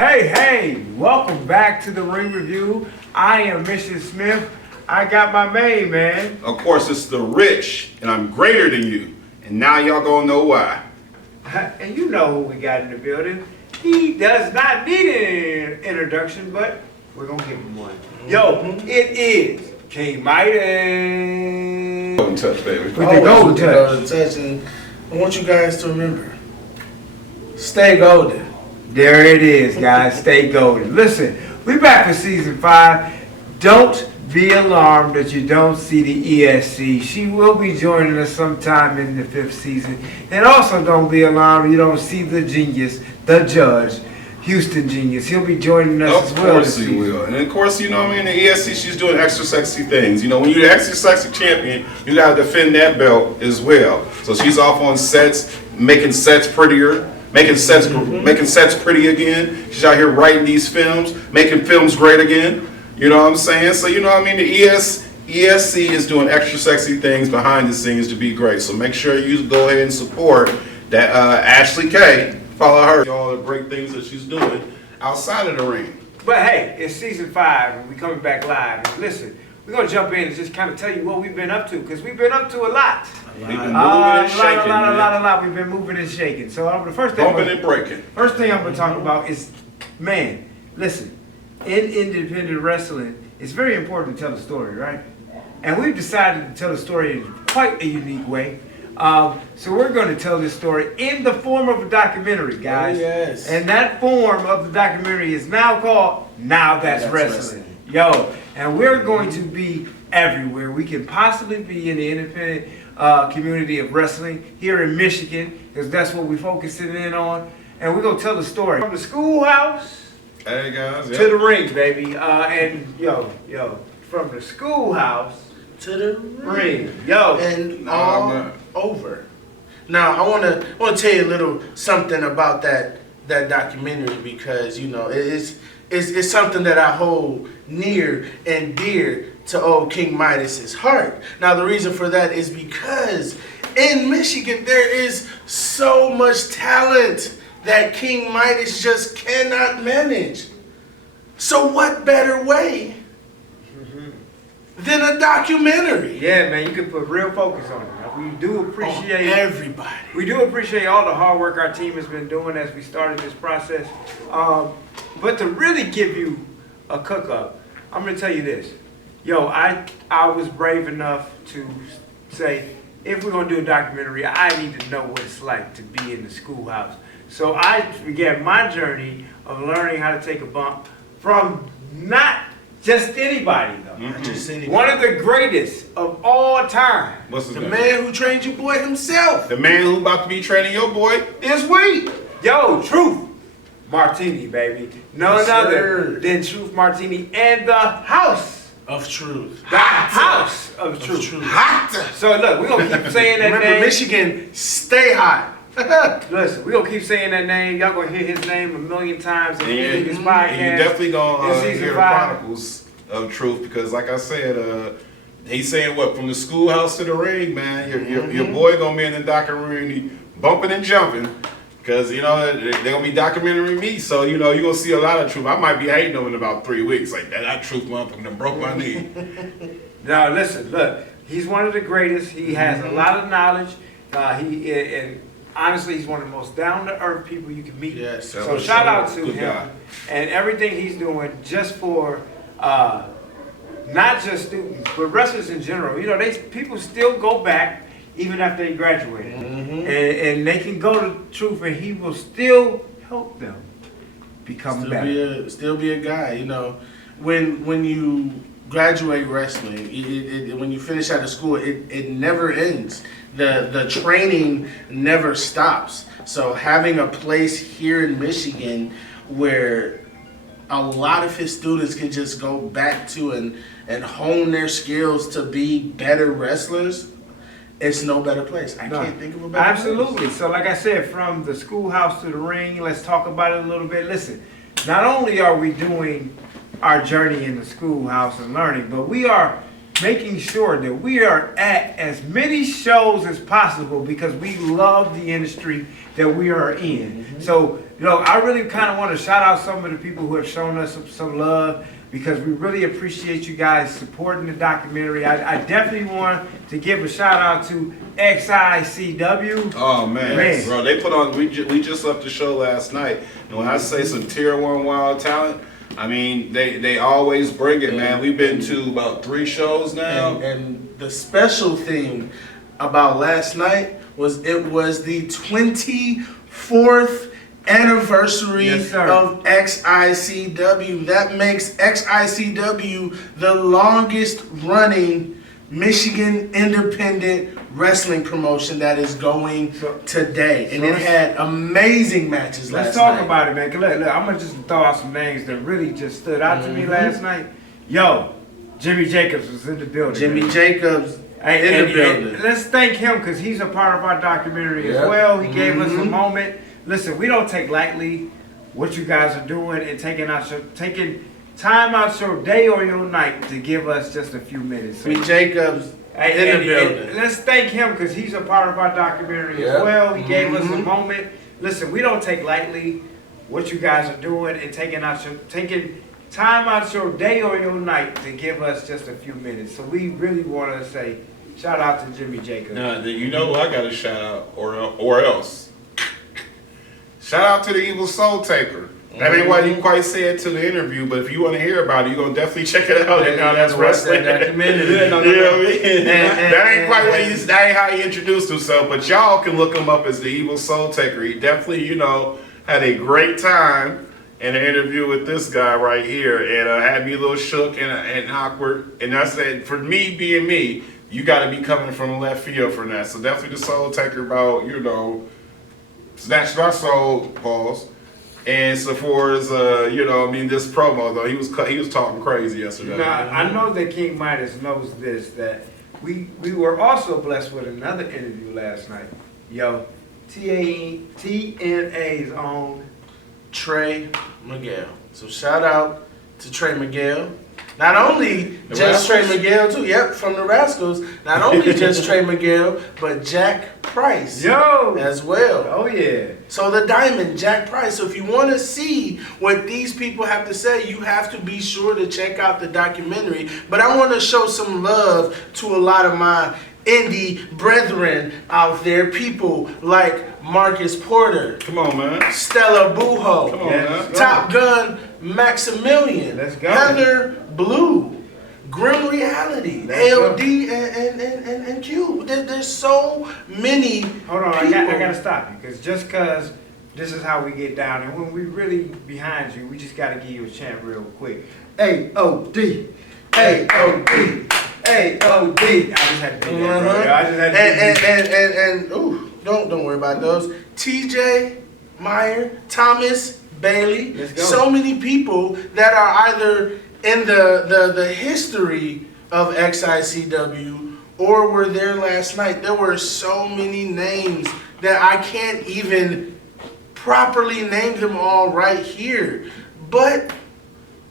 Hey, welcome back to the Ring Review. I am Mr. Smith. I got my main man. Of course, it's the rich, and I'm greater than you. And now y'all gonna know why. And you know who we got in the building. He does not need an introduction, but we're gonna give him one. Yo, it is King Midas. Golden touch, baby. With the golden touch. And I want you guys to remember, stay golden. There it is, guys. Stay golden. Listen, we back for season 5. Don't be alarmed that you don't see the ESC. She will be joining us sometime in the 5th season. And also don't be alarmed you don't see the genius, the judge, Houston Genius. He'll be joining us as well. Of course he will. And of course, you know what I mean, the ESC, she's doing extra sexy things. You know, when you're the extra sexy champion, you gotta defend that belt as well. So she's off on sets, making sets prettier. Making sets pretty again. She's out here writing these films, making films great again. You know what I'm saying? So you know what I mean? The ESC is doing extra sexy things behind the scenes to be great. So make sure you go ahead and support that Ashley K. Follow her. All the great things that she's doing outside of the ring. But hey, it's season 5 and we're coming back live. And listen, we're gonna jump in and just kind of tell you what we've been up to, because we've been up to a lot. We've been moving and shaking, a lot. We've been moving and shaking. So the first thing, bumping and breaking. First thing I'm gonna talk about is, man, listen, in independent wrestling, it's very important to tell the story, right? And we've decided to tell the story in quite a unique way. So we're going to tell this story in the form of a documentary, guys. Oh, yes. And that form of the documentary is now called Now That's Wrestling. Yo, and we're going to be everywhere we can possibly be in the independent community of wrestling here in Michigan, because that's what we're focusing in on. And we're going to tell the story from the schoolhouse Hey guys, to the ring, baby. And yo, from the schoolhouse To the ring. Yo. And all over. Now I wanna tell you a little something about that documentary, because you know it's something that I hold near and dear to old King Midas's heart. Now the reason for that is because in Michigan there is so much talent that King Midas just cannot manage. So what better way than a documentary? Yeah, man, you can put real focus on it. We do appreciate everybody. We do appreciate all the hard work our team has been doing as we started this process. But to really give you a cook-up, I'm gonna tell you this. Yo, I was brave enough to say, if we're gonna do a documentary, I need to know what it's like to be in the schoolhouse. So I began my journey of learning how to take a bump from not just anybody, though. Not just anybody. One of the greatest of all time. What's his The name? man who trained your boy himself. The man who about to be training your boy this week. Yo, Truth Martini, baby. None Yes, other sir. than Truth Martini and the House. Of Truth. The House of Truth. Hot. So look, we're going to keep saying that Remember, name. Michigan, stay hot. Listen, we're going to keep saying that name. Y'all going to hear his name a million times in this And podcast. you definitely gonna in season hear the 5. chronicles of Truth, because like I said, he's saying what, from the schoolhouse to the ring, man. Your boy gonna be in the documentary bumping and jumping, because you know they're gonna be documentary me. So you know you're gonna see a lot of Truth. I might be hating him in about 3 weeks, like that Truth motherfucker done broke my knee. Now listen, look, he's one of the greatest. He has a lot of knowledge. And honestly, he's one of the most down-to-earth people you can meet. Yes, so shout out to Good him guy. and everything he's doing just for not just students, but wrestlers in general. You know, people still go back even after they graduated, and they can go to Truth, and he will still help them become better. Still be a guy. You know, when you graduate wrestling, when you finish out of school, it never ends. The training never stops. So having a place here in Michigan where a lot of his students can just go back to and hone their skills to be better wrestlers, it's no better place. I can't think of a better Absolutely. place. So like I said, from the schoolhouse to the ring, let's talk about it a little bit. Listen, not only are we doing our journey in the schoolhouse and learning, but we are making sure that we are at as many shows as possible because we love the industry that we are in. So, I really kind of want to shout out some of the people who have shown us some love because we really appreciate you guys supporting the documentary. I definitely want to give a shout out to XICW. Oh man, bro, they put on. We just left the show last night, and when I say some tier 1 wild talent, I mean they always bring it, man. We've been to about 3 shows now, and the special thing about last night was it was the 24th anniversary Yes, sir. of XICW. That makes XICW the longest running Michigan independent wrestling promotion that is going today. And it had amazing matches last Let's night. talk about it, man. 'Cause look, I'm gonna just throw out some names that really just stood out to me last night. Yo, Jimmy Jacobs was in the building. Jimmy man. Jacobs Hey, in the and building. let's thank him because he's a part of our documentary as Yep. well. He gave us a moment. Listen, we don't take lightly what you guys are doing and taking time out your day or your night to give us just a few minutes. Jimmy Jacobs in the building. And let's thank him because he's a part of our documentary Yep. as well. He gave us a moment. Listen, we don't take lightly what you guys are doing and taking time out your day or your night to give us just a few minutes. So we really want to say shout out to Jimmy Jacobs. now you know who I got to shout out or else. Shout out to the Evil Soul Taker. That ain't what he quite said to the interview, but if you want to hear about it, you're going to definitely check it out. And how that's wrestling. That documentary. You know what I mean? And That ain't quite what that ain't how he introduced himself, but y'all can look him up as the Evil Soul Taker. He definitely, had a great time in an interview with this guy right here, and had me a little shook and awkward. And I said, for me being me, you got to be coming from left field for that. So definitely the Soul Taker about, snatched my soul, pause. And so for his, this promo though, he was talking crazy yesterday. Now, I know that King Midas knows this, that we were also blessed with another interview last night. Yo, TNA's own Trey Miguel. So shout out to Trey Miguel. Not only just Trey Miguel too, yep, from the Rascals. Not only just Trey Miguel, but Jack Price as well. Oh yeah. So the Diamond, Jack Price. So if you want to see what these people have to say, you have to be sure to check out the documentary. But I want to show some love to a lot of my indie brethren out there. People like Marcus Porter. Come on, man. Stella Buho. Come on, man. Top Gun Maximilian. Let's go. Heather Blue. Grim Reality. Let's AOD and Q. There's so many Hold on, I people. gotta stop you because just cause this is how we get down, and when we really behind you, we just gotta give you a chant real quick. AOD, AOD, AOD. I just had to do that, bro. I just had to do that. And ooh, don't worry about those. TJ Meyer, Thomas Bailey. Let's go. So many people that are either in the history of XICW or were there last night. There were so many names that I can't even properly name them all right here. But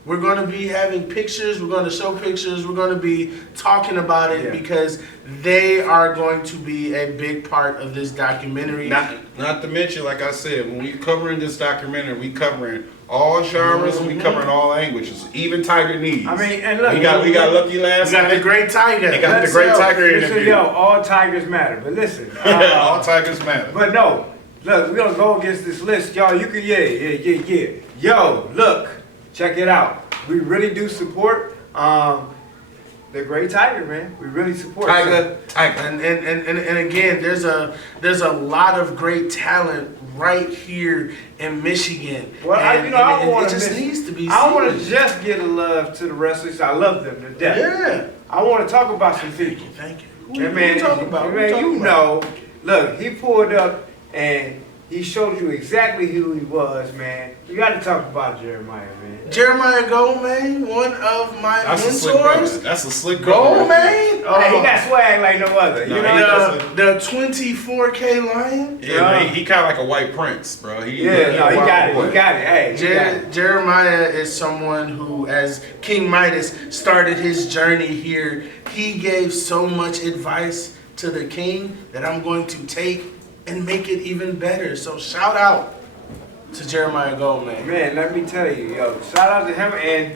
we're going to be having pictures, we're going to show pictures, we're going to be talking about it because they are going to be a big part of this documentary. Not to mention, like I said, when we covering this documentary, we covering all genres and we covering all languages, even Tiger Needs. I mean, and look, we got lucky last We got night. the Great Tiger. They got the Great Tiger Listen, interview. yo, all tigers matter. But listen, All Tigers matter. but no, look, we're gonna go against this list, y'all. You can, yeah. Yo, look, check it out. We really do support the Great Tiger, man. We really support Tiger. And again, there's a lot of great talent right here in Michigan. Well, and, I don't want it to just needs to be seen. I don't want to just give a love to the wrestlers. I love them to death. Yeah. I want to talk about some people. Thank you. Man, Who you talking about? Man, you know, look, he pulled up and He showed you exactly who he was, man. You got to talk about Jeremiah, man. Jeremiah Goldman, one of my That's a slick brother. mentors. That's a slick brother. Goldman, Hey, he got swag like no other. No, You he know? does. the 24K Lion. Yeah, man, he kind of like a white prince, bro. He Yeah, no, he got it. He got it. Hey, he got it. Jeremiah is someone who, as King Midas started his journey here, he gave so much advice to the king that I'm going to take and make it even better. So shout out to Jeremiah Goldman. Man, let me tell you, yo, shout out to him, and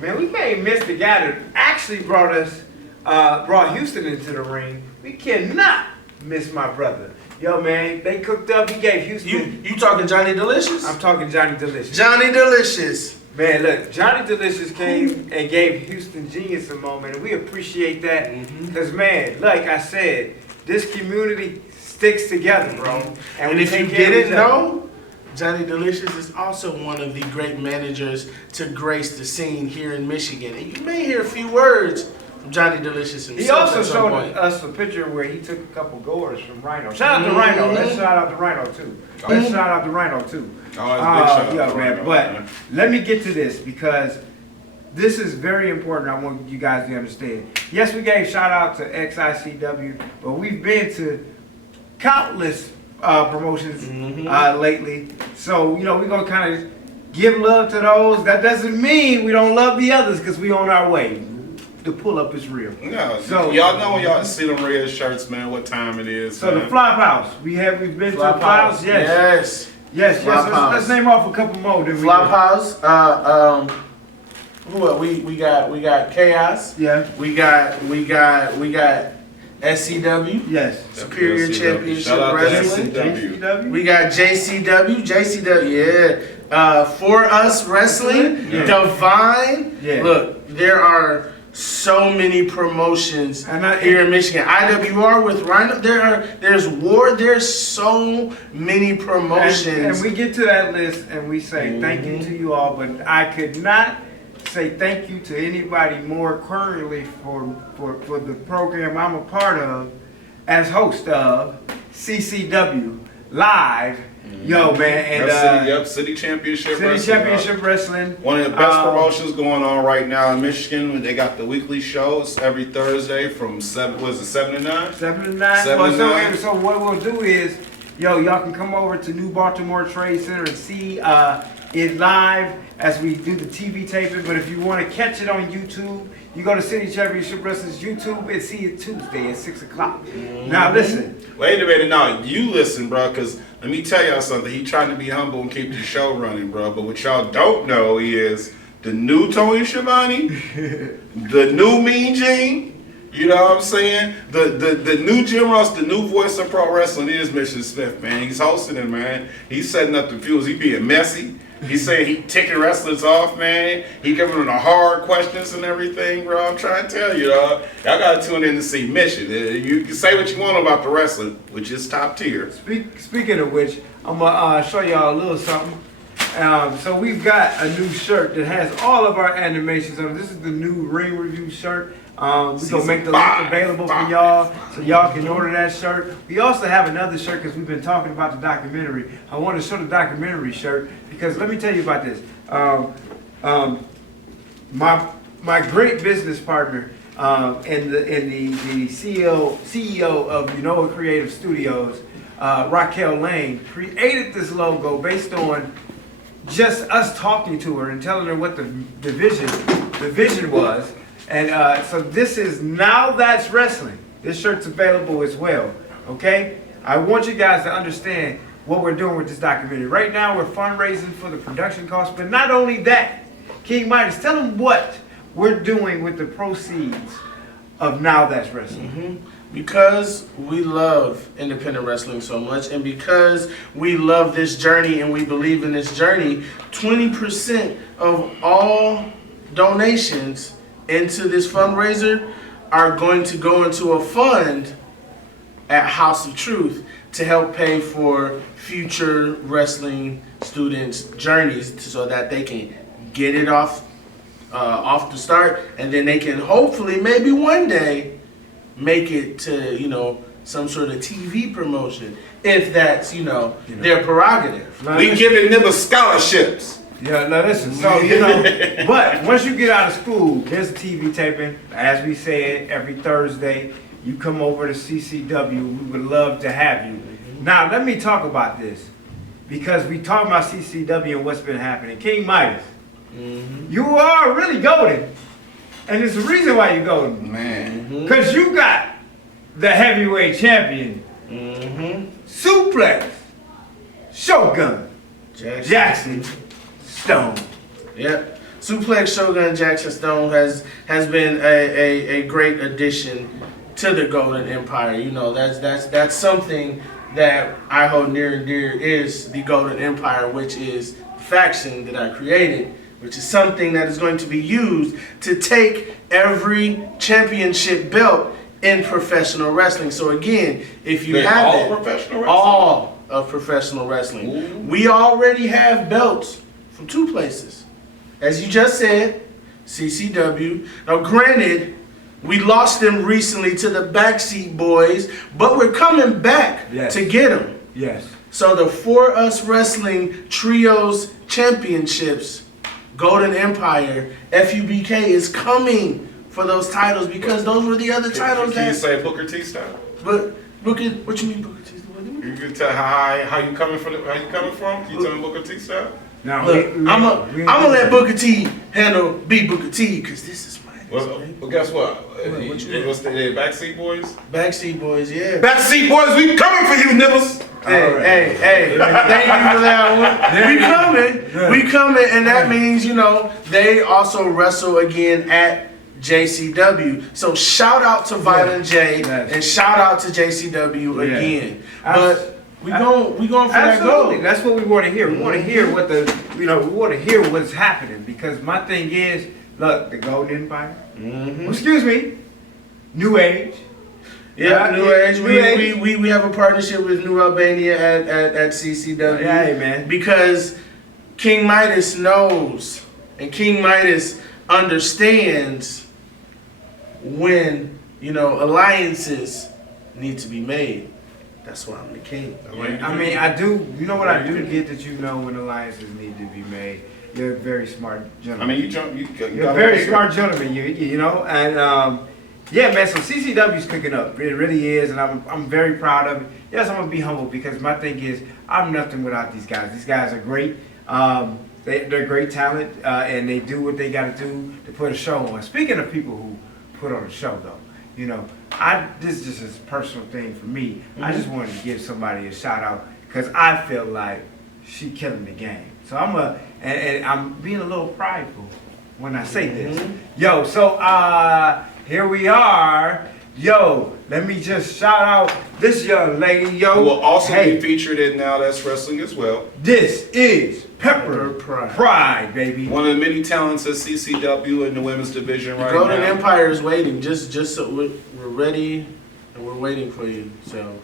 man, we can't miss the guy that actually brought Houston into the ring. We cannot miss my brother. Yo, man, they cooked up. He gave Houston. You talking Johnny Delicious? I'm talking Johnny Delicious. Johnny Delicious. Man, look, Johnny Delicious came and gave Houston Genius a moment, and we appreciate that. Because, man, like I said, this community sticks together, bro. And we if you take care of each didn't other. know, Johnny Delicious is also one of the great managers to grace the scene here in Michigan. And you may hear a few words from Johnny Delicious himself. He also at some showed point. us a picture where he took a couple goers from Rhino. Shout out to Rhino. Let's shout out to Rhino, too. Let's shout out to Rhino, too. Always big shout out Yeah, to man. Rhino, But man. let me get to this because this is very important. I want you guys to understand. Yes, we gave shout out to XICW, but we've been to countless promotions lately. So, you know, we're going to kind of give love to those. That doesn't mean we don't love the others because we on our way. The pull up is real. No, So- y'all know when y'all see them red shirts, man, what time it is. So the man. Flop House. We've been to the Flop House. Yes. Yes. Flop House. Let's name off a couple more. Then Flop House. Who else? We got Chaos. Yeah. We got SCW. Yes. Superior WCW. Championship Shout out to Wrestling. SCW. We got JCW, yeah. For Us Wrestling, Yeah. Divine. Yeah. Look, there are so many promotions And I- here in Michigan. IWR with Rhino. There's so many promotions. And we get to that list and we say thank you to you all, but I could not say thank you to anybody more currently for the program I'm a part of as host of CCW Live. Yo, man, and City Championship City Wrestling. Championship Wrestling. One of the best promotions going on right now in Michigan. They got the weekly shows every Thursday from 7 to 9? 7 to 9. 7 to 9. So what we'll do is, y'all can come over to New Baltimore Trade Center and see it live as we do the TV taping. But if you want to catch it on YouTube, you go to City Championship Wrestling's YouTube and see it Tuesday at 6 o'clock. Now listen. Wait a minute, now you listen, bro, because let me tell y'all something. He trying to be humble and keep the show running, bro. But what y'all don't know is the new Tony Schiavone, the new Mean Gene. You know what I'm saying? The new Jim Ross, the new voice of pro wrestling is Mr. Smith, man. He's hosting it, man. He's setting up the fuels. He being messy. He's saying he ticking wrestlers off, man. He giving them the hard questions and everything, bro. I'm trying to tell you, dog. Y'all gotta tune in to see Mission. You can say what you want about the wrestling, which is top tier. Speaking of which, I'm gonna show y'all a little something. So we've got a new shirt that has all of our animations on it. This is the new Ring Review shirt. We're gonna make the link available for y'all so y'all can order that shirt. We also have another shirt because we've been talking about the documentary. I want to show the documentary shirt because let me tell you about this. My great business partner and the CEO of Unoa Creative Studios, Raquel Lane, created this logo based on just us talking to her and telling her what the vision was. And so this is Now That's Wrestling. This shirt's available as well, okay? I want you guys to understand what we're doing with this documentary. Right now, we're fundraising for the production costs, but not only that, King Midas, tell them what we're doing with the proceeds of Now That's Wrestling. Because we love independent wrestling so much, and because we love this journey and we believe in this journey, 20% of all donations into this fundraiser are going to go into a fund at House of Truth to help pay for future wrestling students' journeys so that they can get it off the start, and then they can hopefully maybe one day make it to some sort of TV promotion, if that's, their prerogative. Now, We listen- giving niggas scholarships. Yeah, now listen, so, but once you get out of school, there's a TV taping, as we said, every Thursday. You come over to CCW, we would love to have you. Now, let me talk about this, because we talk about CCW and what's been happening. King Midas, you are really golden, and there's a reason why you're golden. Man. Because you got the heavyweight champion, Suplex, Shogun, Jackson Stone. Yep. Suplex Shogun Jackson Stone has been a great addition to the Golden Empire. That's something that I hold near and dear, is the Golden Empire, which is a faction that I created, which is something that is going to be used to take every championship belt in professional wrestling. So again, if you They're have all it, professional wrestling? all of professional wrestling, Ooh. we already have belts from 2 places. As you just said, CCW. Now granted, we lost them recently to the Backseat Boys, but we're coming back Yes. to get them. Yes. So the For Us Wrestling Trios Championships, Golden Empire, FUBK is coming for those titles, because those were the other titles Can you that. say Booker T style? But Booker, what you mean Booker T? You can tell how you coming from? How you coming from? Can you tell me Booker T style? Now, Look, I'm gonna let Booker T handle Booker T, because this is my. Well, guess what? What you What's the Backseat Boys? Backseat Boys, yeah. Backseat Boys, we coming for you, niggas. Hey, thank you for that one. We coming, and that means, they also wrestle again at JCW. So shout out to Violent J, Yes. and shout out to JCW Yeah. again. Abs- But we going for that Absolutely, goal. that's what we want to hear. We want to hear we want to hear what's happening, because my thing is, look, the Golden Empire. Excuse me, New Age. Yeah, New Age. New Age. We have a partnership with New Albania at CCW. Yeah, hey, man. Because King Midas knows, and King Midas understands when, alliances need to be made. That's why I'm the king. I mean, I do. You know what I do get that when alliances need to be made. You're a very smart I gentleman. mean, You're a very smart gentleman. And yeah, man. So CCW's cooking up. It really is, and I'm very proud of it. Yes, I'm gonna be humble, because my thing is, I'm nothing without these guys. These guys are great. They're great talent, and they do what they got to do to put a show on. Speaking of people who put on a show, though, this is just a personal thing for me. I just wanted to give somebody a shout out, because I feel like she killing the game. So and I'm being a little prideful when I say this. Yo, so here we are. Yo, let me just shout out this young lady. Yo, Who will also hey, be featured in Now That's Wrestling as well. this is Pepper Pride. Pride, baby. One of the many talents at CCW in the women's division right Golden now. Empire is waiting. Just so we're ready, and we're waiting for you. So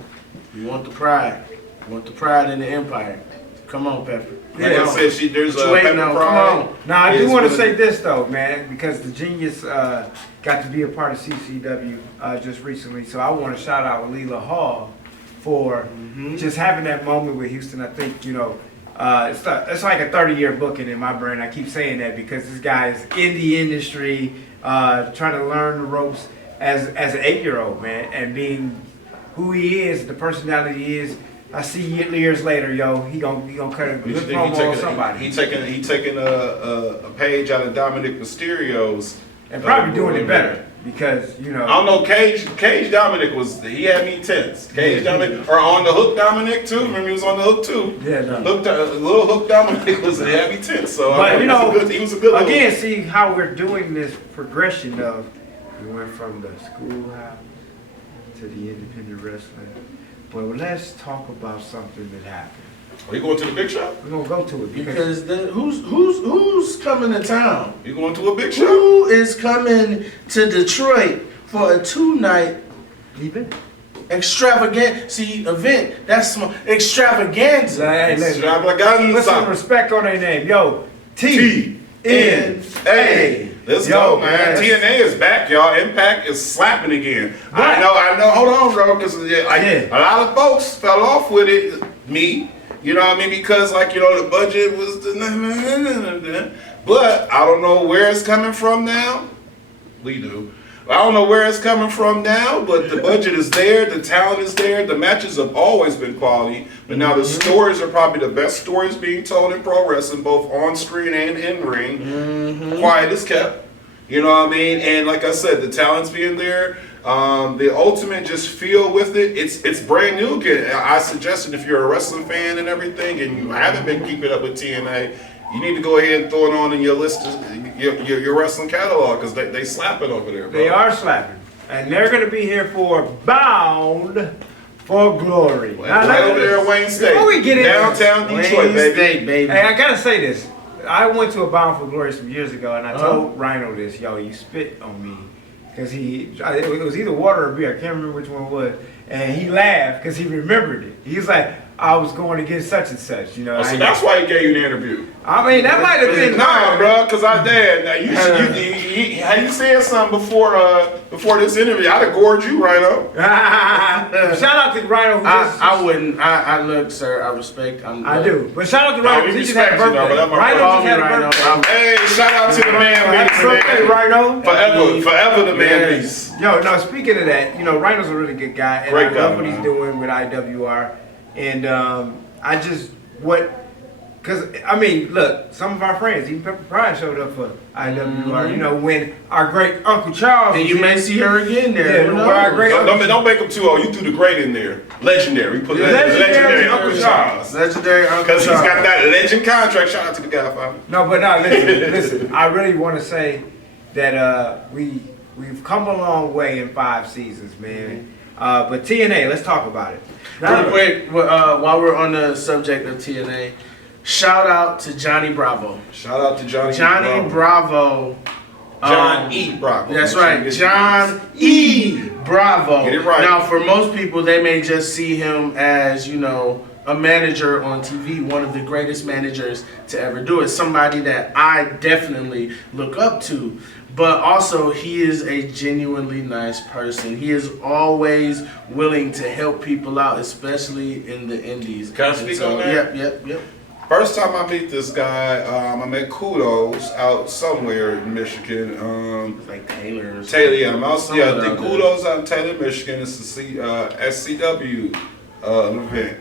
we want the pride. We want the pride in the Empire. Come on, Pepper. Like Yeah. I said, there's What a you waiting Pepper on? Pride. Come on. Now, I do is want to one say of this, though, man, because the Genius got to be a part of CCW just recently. So I want to shout out Leela Hall for just having that moment with Houston. I think, it's like a 30-year booking in my brain. I keep saying that because this guy is in the industry, trying to learn the ropes as an 8-year-old, man, and being who he is, the personality he is. I see years later, yo, he gonna cut a You good think promo on somebody. He taking a page out of Dominic Mysterio's, And probably doing it better, because, I don't know. Cage Dominic he had me tense. Cage Dominic, or on the hook Dominic too. Remember he was on the hook too. Yeah, no. Little hook Dominic he had me tense. So But, he was a good little- again, see how we're doing this progression of, we went from the schoolhouse to the independent wrestling. But let's talk about something that happened. Are you going to the big show? We're gonna go to it Because who's coming to town? You going to a big show? Who is coming to Detroit for a 2-night event. event? That's small. Extravaganza. Hey, put some Extravaganza. respect on their name. Yo, TNA. Let's Yo, go, man. yes. TNA is back, y'all. Impact is slapping again. Right. I know. Hold on, bro, because a lot of folks fell off with it. Me, you know what I mean? Because the budget was but I don't know where it's coming from now. We do. I don't know where it's coming from now, but the budget is there, the talent is there, the matches have always been quality, but now the stories are probably the best stories being told in pro wrestling, both on screen and in ring. Quiet is kept, you know what I mean? And like I said, the talent's being there. The ultimate just feel with it. It's brand new again. I suggested if you're a wrestling fan and everything, and you haven't been keeping up with TNA, you need to go ahead and throw it on in your list, your wrestling catalog, because they slap it over there, bro. They are slapping. And they're going to be here for Bound for Glory. Right over there at Wayne State. Before we get into downtown Wayne Detroit, baby. State, baby. Hey, I got to say this. I went to a Bound for Glory some years ago, and I told Rhino this. Yo, you spit on me. Because it was either water or beer. I can't remember which one it was. And he laughed because he remembered it. He was like, I was going to get such and such, you know. So that's why he gave you the interview. I mean, that might have been Nah, bro, because I did. Now you said something before this interview. I'd have gored you, Rhino. Shout out to Rhino. I wouldn't. I look, sir. I respect. I do. But shout out to Rhino. we He just had a respect you, though, birthday. but I'm a Rhino Rhino. just had a birthday. Hey, shout out to the man, Happy birthday, man. Rhino. Forever the man Yes. beast. Yo, no, speaking of that, Rhino's a really good guy. And Great I guy, love what man. he's doing with IWR. And look, some of our friends, even Pepper Pride showed up for IWR. When our great Uncle Charles. And was you in- may see her again there. Yeah, Who where our knows? great Don't make him too old. You threw the great in there. Legendary. We put legendary Uncle Uncle Charles. Charles. Legendary Uncle Because he's Charles. got that legend contract. Shout out to the guy, fam. No, but no, listen. I really want to say that we've come a long way in 5 seasons, man. But TNA, let's talk about it. Real quick, while we're on the subject of TNA, shout out to Johnny Bravo. Shout out to Johnny Bravo. John E. Bravo. That's right, John E. Bravo. Get it right. Now, for most people, they may just see him as, a manager on TV, one of the greatest managers to ever do it. Somebody that I definitely look up to. But also, he is a genuinely nice person. He is always willing to help people out, especially in the indies. Can I speak on that? Yep. First time I meet this guy, I met Kudos out somewhere in Michigan. It's like Taylor. Or Taylor, yeah, I'm out. Somewhere Yeah, out the there. Kudos out in Taylor, Michigan. It's the SCW event.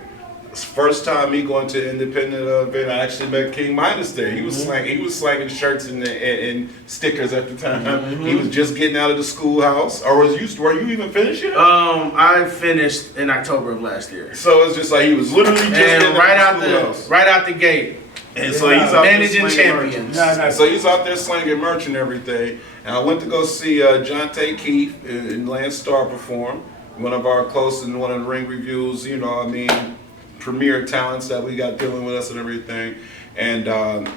It's first time me going to an independent event. I actually met King Midas there. He was slanging shirts and stickers at the time. He was just getting out of the schoolhouse. Or were you even finished yet? I finished in October of last year. So it's just like he was literally just And getting out of the schoolhouse. right out the gate, And so he's out there managing slinging champions. merch. So he's out there slinging merch and everything. And I went to go see Jonte Keith and Lance Starr perform. One of our close and one of the ring reviews, premier talents that we got dealing with us and everything. And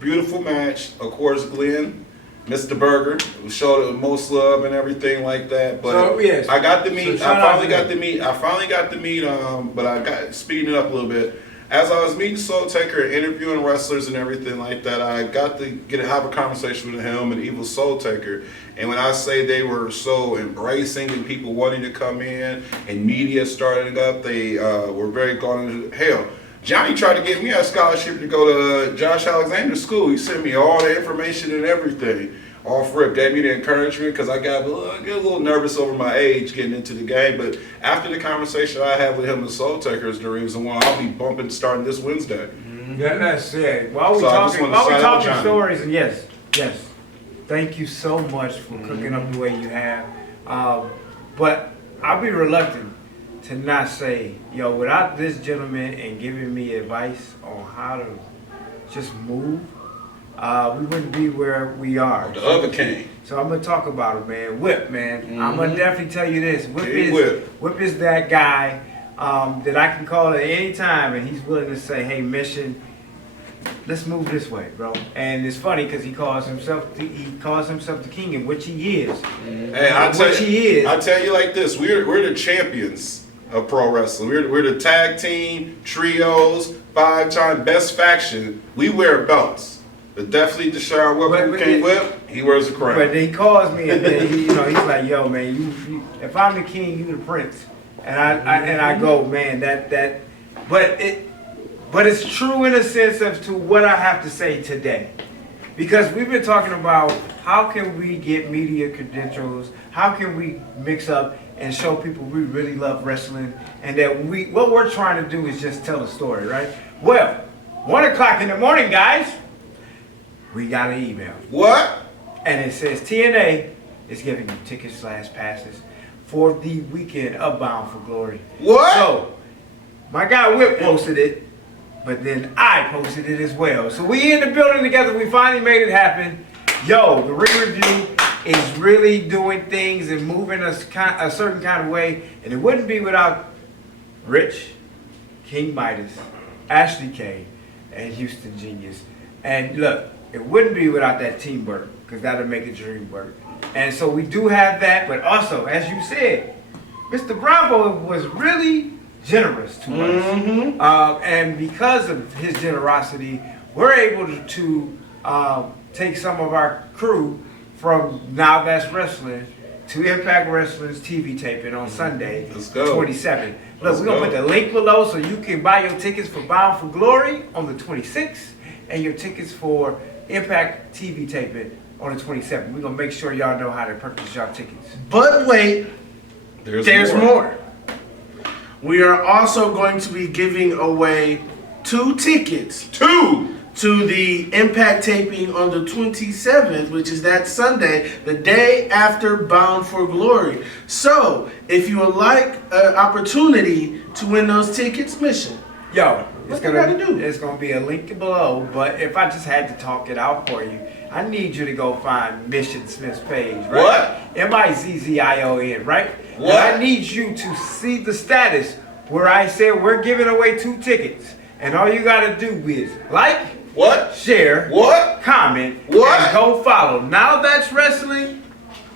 beautiful match. Of course, Glenn, Mr. Berger, who showed the most love and everything like that. But So, yes. I got to meet. So I shout out finally to got them. to meet. I finally got to meet. But I got speeding it up a little bit. As I was meeting Soul Taker and interviewing wrestlers and everything like that, I got to have a conversation with him and Evil Soul Taker. And when I say they were so embracing and people wanting to come in and media starting up, they were very gone. Hell, Johnny tried to get me a scholarship to go to Josh Alexander's school. He sent me all the information and everything. Off rip, gave me the encouragement because I get a little nervous over my age getting into the game. But after the conversation I had with him and Soul Taker is the reason why I'll be bumping starting this Wednesday. Yeah, that's it. While we So I just talking, wanted to while we shout out talking Johnny. stories, and yes, thank you so much for cooking up the way you have. But I'll be reluctant to not say, without this gentleman and giving me advice on how to just move, we wouldn't be where we are. The other king. So I'm gonna talk about it, man. Whip, man. I'm gonna definitely tell you this. King Whip is that guy that I can call at any time, and he's willing to say, "Hey, Mission, let's move this way, bro." And it's funny because he calls himself the king, in which he is. Hey, I tell you like this: we're the champions of pro wrestling. We're the tag team, trios, 5-time best faction. We wear belts. But definitely Deshard Whip, who But can't whip, he wears a crown. But he calls me and then he's like, yo, man, you if I'm the king, you the prince. And I go, man, but it's true in a sense of to what I have to say today. Because we've been talking about how can we get media credentials, how can we mix up and show people we really love wrestling, and that what we're trying to do is just tell a story, right? Well, 1 o'clock in the morning, guys, we got an email. What? And it says TNA is giving you tickets/passes for the weekend of Bound for Glory. What? So, my guy Whip posted it, but then I posted it as well. So we in the building together. We finally made it happen. Yo, the Ring Review is really doing things and moving a certain kind of way. And it wouldn't be without Rich, King Midas, Ashley K, and Houston Genius. And look, it wouldn't be without that teamwork, because that'll make a dream work. And so we do have that, but also, as you said, Mr. Bravo was really generous to us. And because of his generosity, we're able to take some of our crew from Now That's Wrestling to Impact Wrestling's TV taping on Sunday, Let's go. 27th. Look, Let's we're going to go. put the link below so you can buy your tickets for Bound for Glory on the 26th and your tickets for Impact TV taping on the 27th. We're going to make sure y'all know how to purchase y'all tickets. But wait, there's more. We are also going to be giving away 2 tickets. 2! To the Impact taping on the 27th, which is that Sunday, the day after Bound for Glory. So, if you would like an opportunity to win those tickets, mission. Yo, What you gotta do? It's gonna be a link below, but if I just had to talk it out for you, I need you to go find Mission Smith's page, right? What? MIZZION, right? What? And I need you to see the status where I said we're giving away 2 tickets. And all you gotta do is like, What? share, What? comment, What? and go follow Now That's Wrestling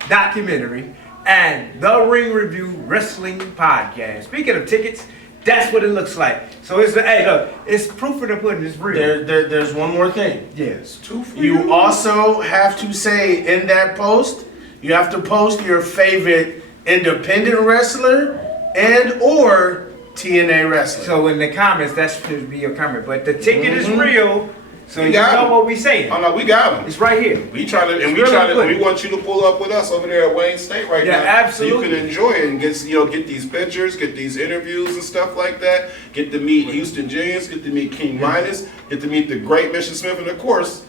documentary and The Ring Review Wrestling Podcast. Speaking of tickets, that's what it looks like. So hey, look, it's proof of the pudding. It's real. There's one more thing. Yes. 2 for You also have to say in that post, you have to post your favorite independent wrestler and or TNA wrestler. So in the comments, that should be your comment. But the ticket is real, so you got know it. what we saying. Oh no, we got him. It's right here. We trying to, and It's we really trying to. good. We want you to pull up with us over there at Wayne State right Yeah, now, absolutely. so you can enjoy it and get these pictures, get these interviews and stuff like that. Get to meet Houston Genius, get to meet King Midas, get to meet the great Mission Smith, and of course,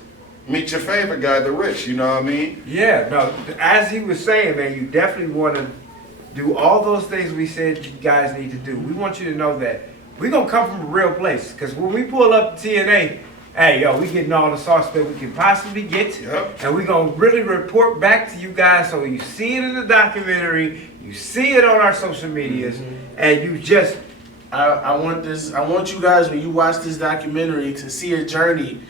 meet your favorite guy, the Rich. You know what I mean? Yeah, no, as he was saying, man, you definitely want to do all those things we said you guys need to do. We want you to know that we're going to come from a real place. Because when we pull up TNA, hey, yo, we getting all the sauce that we can possibly get. Yep. And we're going to really report back to you guys so you see it in the documentary, you see it on our social medias, and you just... I want you guys, when you watch this documentary, to see a journey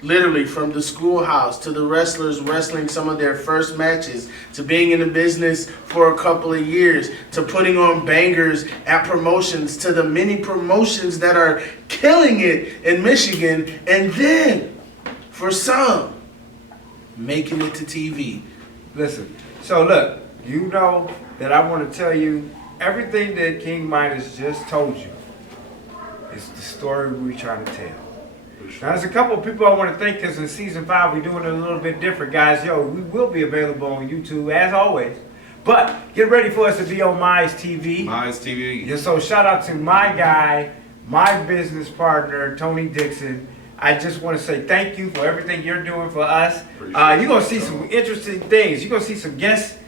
literally from the schoolhouse to the wrestlers wrestling some of their first matches, to being in the business for a couple of years, to putting on bangers at promotions, to the many promotions that are killing it in Michigan, and then for some making it to TV. Listen, so look, you know that I want to tell you everything that King Midas just told you is the story we're trying to tell. Now, there's a couple of people I want to thank because in season 5 we're doing it a little bit different, guys. Yo, we will be available on YouTube as always, but get ready for us to be on Mize TV. Mize TV. Yeah, so shout out to my guy, my business partner, Tony Dixon. I just want to say thank you for everything you're doing for us. You're gonna see some interesting things. You're gonna see some guests.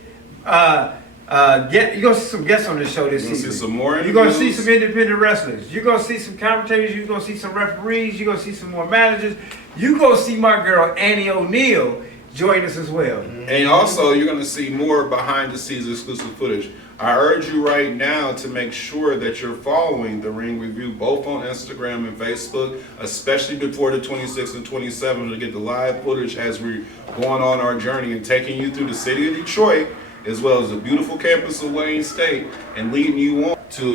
You're gonna see some guests on this show this season. See some more You're gonna see interviews. some independent wrestlers. You're gonna see some commentators. You're gonna see some referees. You're gonna see some more managers. You're gonna see my girl Annie O'Neal join us as well. And also, you're going to see more behind the scenes exclusive footage. I urge you right now to make sure that you're following The Ring Review both on Instagram and Facebook, especially before the 26th and 27th, to get the live footage as we're going on our journey and taking you through the city of Detroit, as well as the beautiful campus of Wayne State, and leading you on to,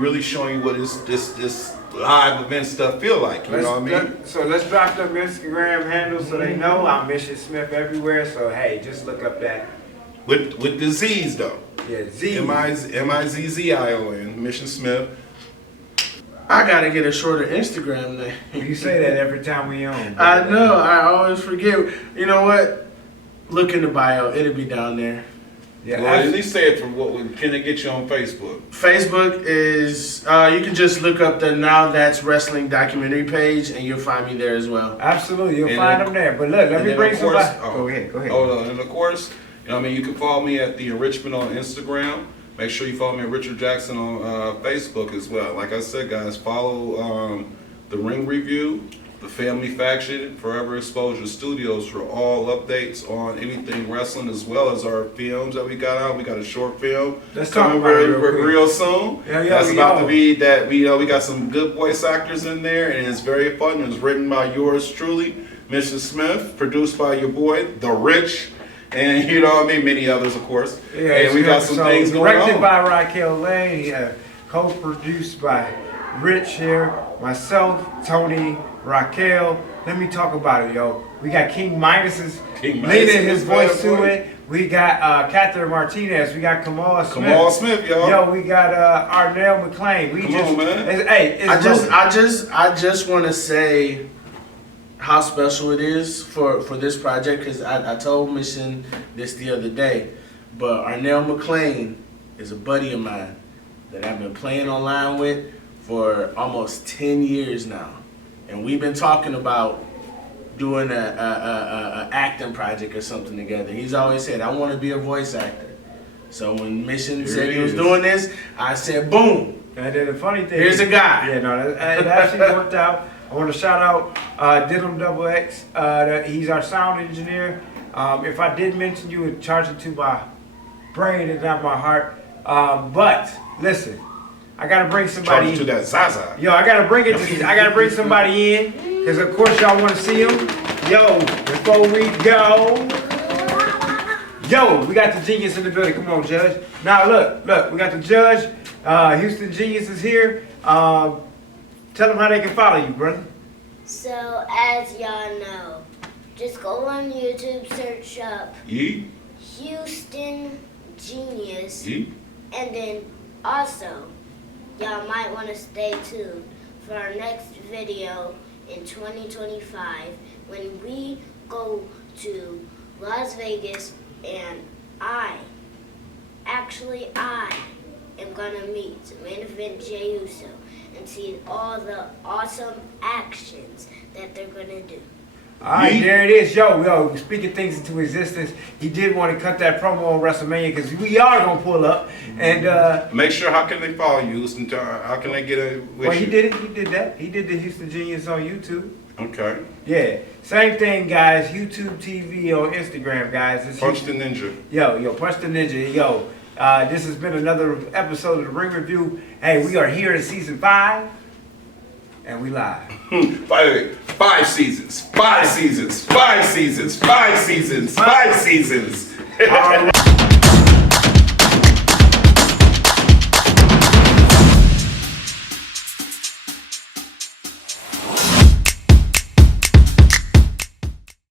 really showing you what is this live event stuff feel like. You know what I mean? So let's drop them Instagram handles so they know I'm Mission Smith everywhere. So hey, just look up that. With the Z's though. Yeah, Z. Mizzzion, Mission Smith. I gotta get a shorter Instagram name. You say that every time we on. I know. I always forget. You know what? Look in the bio. It'll be down there. Yeah, Well, at least say it from can they get you on Facebook? Facebook is. You can just look up the Now That's Wrestling documentary page, and you'll find me there as well. absolutely. You'll And find then- them there. But look, let and me then, bring of course- somebody. Go ahead. Go ahead. Hold on, and of course, you know what I mean, you can follow me at The Enrichment on Instagram. Make sure you follow me at Richard Jackson on Facebook as well. Like I said, guys, follow The Ring Review, The Family Faction, Forever Exposure Studios for all updates on anything wrestling, as well as our films that we got out. We got a short film Let's talk coming about it real, real quick. real soon. Yeah, That's about yo. to be that we got some good voice actors in there, and it's very fun. It's written by yours truly, Mr. Smith, produced by your boy, The Rich. And you know what I mean, many others, of course. Yeah, And we got some things going directed on. by Raquel Lane, co-produced by Rich here, myself, Tony, Raquel. Let me talk about it, yo. We got King Midas's King Midas lending his is voice bad to boy. it. We got Catherine Martinez. We got Kamal Smith. Kamal Smith, y'all. Yo, we got Arnell McClain. We Come just, on, man. It's I just want to say how special it is for this project, because I told Mission this the other day, but Arnell McClain is a buddy of mine that I've been playing online with for almost 10 years now, and we've been talking about doing a acting project or something together. He's always said, I want to be a voice actor. So when Mission said he was doing this, I said, boom. And then the funny thing Here's a guy. Yeah, no, it actually worked out. I want to shout out Diddlem Double X. He's our sound engineer. If I did mention you, would charge it to my brain and not my heart. But listen, I gotta bring somebody. Charge to that Zaza. Yo, I gotta bring bring somebody in, because of course y'all want to see him. Yo, before we go, yo, we got the genius in the building. Come on, Judge. Now look, we got the Judge. Houston Genius is here. Tell them how they can follow you, brother. So, as y'all know, just go on YouTube, search up Yeet, Houston Genius, yeet. and then also, y'all might want to stay tuned for our next video in 2025 when we go to Las Vegas, and I am gonna meet Main Event Jey Uso and see all the awesome actions that they're gonna do. All right, Yeet. there it is. Yo, speaking things into existence. He did want to cut that promo on WrestleMania because we are going to pull up. And, Make sure, how can they follow you? How can they get a with well, he you? did it. He did that. He did the Houston Genius on YouTube. Okay. Yeah. Same thing, guys. YouTube TV on Instagram, guys. It's Punch the Ninja. Yo, Punch the Ninja. Yo, this has been another episode of The Ring Review. Hey, we are here in season 5. And we live. By the way, 5 seasons, 5 seasons, 5 seasons, 5 seasons, 5 seasons. All right.